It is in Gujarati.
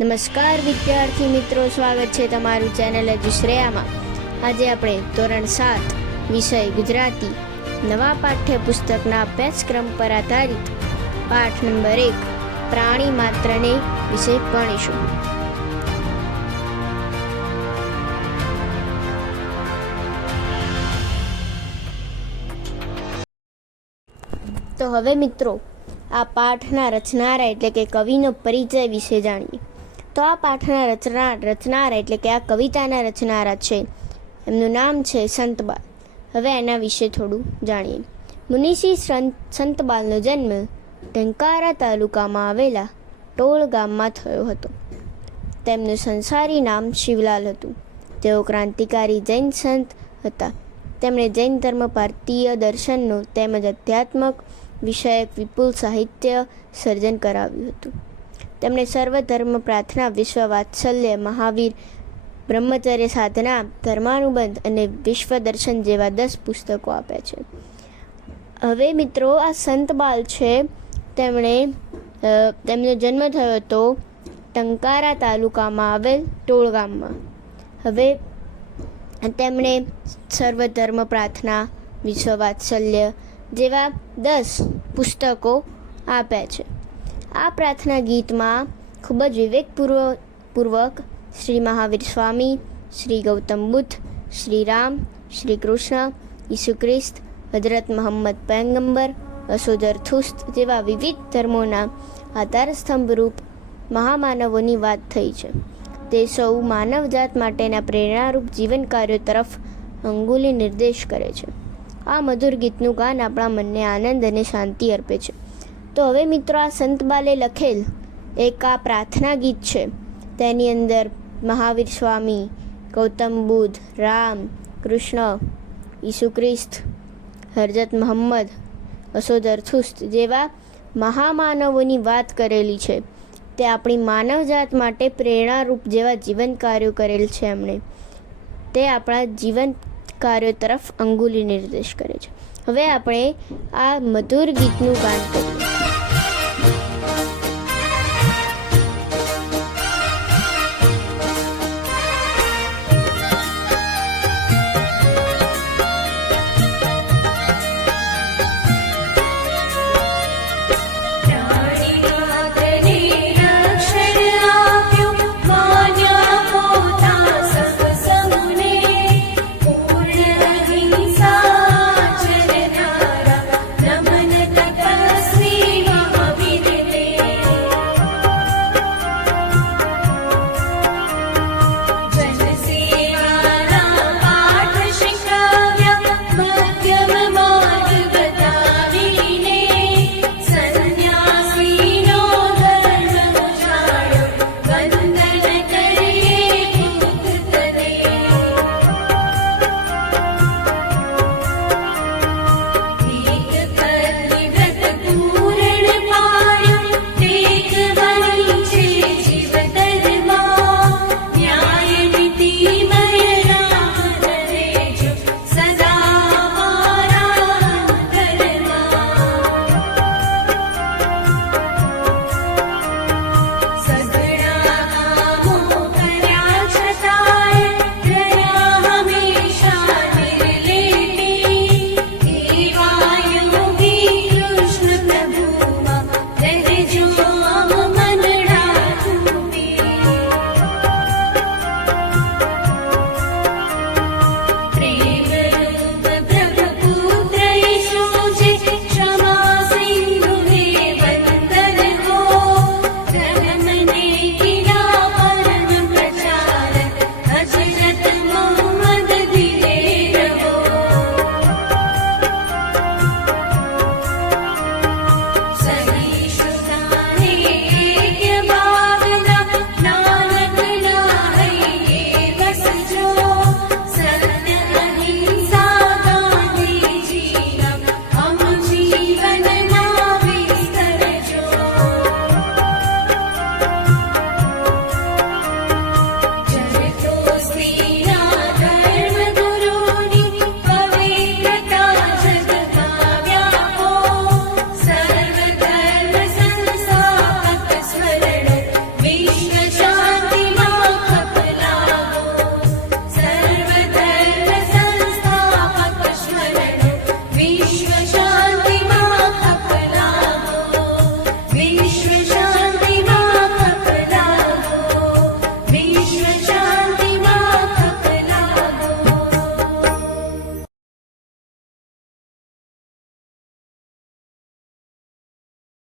નમસ્કાર વિદ્યાર્થી મિત્રો, સ્વાગત છે તમારું ચેનલ શ્રેયામાં આજે આપણે ધોરણ સાત, વિષય ગુજરાતી, નવા પાઠ્યપુસ્તકના અભ્યાસક્રમ પર આધારિત પાઠ નંબર એક, પ્રાણી માત્રને વિશે ભણીશું. તો હવે મિત્રો, આ પાઠના રચનારા એટલે કે કવિનો પરિચય વિશે જાણીએ. તો આ પાઠના રચના રચનારા એટલે કે આ કવિતાના રચનારા છે. એમનું નામ છે સંતબાલ. હવે એના વિશે થોડું જાણીએ. મુનિષી સંત સંતબાલનો જન્મ ટંકારા તાલુકામાં આવેલા ટોળ ગામમાં થયો હતો. તેમનું સંસારી નામ શિવલાલ હતું. તેઓ ક્રાંતિકારી જૈન સંત હતા. તેમણે જૈન ધર્મ ભારતીય દર્શનનો તેમજ અધ્યાત્મક વિષયક વિપુલ સાહિત્ય સર્જન કરાવ્યું હતું. તેમણે સર્વધર્મ પ્રાર્થના વિશ્વ વાત્સલ્ય મહાવીર, બ્રહ્મચર્ય સાધના, ધર્માનુબંધ અને વિશ્વ દર્શન જેવા દસ પુસ્તકો આપ્યા છે. હવે મિત્રો, આ સંતબાલ છે. તેમણે તેમનો જન્મ થયો હતો ટંકારા તાલુકામાં આવેલ ટોળ ગામમાં. હવે તેમણે સર્વધર્મ પ્રાર્થના વિશ્વ વાત્સલ્ય જેવા દસ પુસ્તકો આપ્યા છે. આ પ્રાર્થના ગીતમાં ખૂબ જ વિવેકપૂર્વ, પૂર્વક શ્રી મહાવીર સ્વામી, શ્રી ગૌતમ બુદ્ધ, શ્રી રામ, શ્રી કૃષ્ણ, ઈસુ ખ્રિસ્ત હજરત મોહમ્મદ પૈગંબર અસોદરથુસ્ત જેવા વિવિધ ધર્મોના આધારસ્તંભ રૂપ મહામાનવોની વાત થઈ છે. તે સૌ માનવજાત માટેના પ્રેરણારૂપ જીવન કાર્યો તરફ અંગુલી નિર્દેશ કરે છે. આ મધુર ગીતનું ગાન આપણા મનને આનંદ અને શાંતિ અર્પે છે. તો હવે મિત્રો આ સંતબાલે લખેલ એક આ પ્રાર્થના ગીત છે. તેની અંદર મહાવીર સ્વામી, ગૌતમ બુદ્ધ, રામ, કૃષ્ણ, ઈસુ ખ્રિસ્ત, હરજત મોહમ્મદ અસોદરથુસ્ત જેવા મહામાનવોની વાત કરેલી છે. તે આપણી માનવજાત માટે પ્રેરણારૂપ જેવા જીવન કાર્યો કરેલ છે એમણે. તે આપણા જીવન કાર્યો તરફ અંગુલી નિર્દેશ કરે છે. હવે આપણે આ મધુર ગીતનું ગાન કરીએ.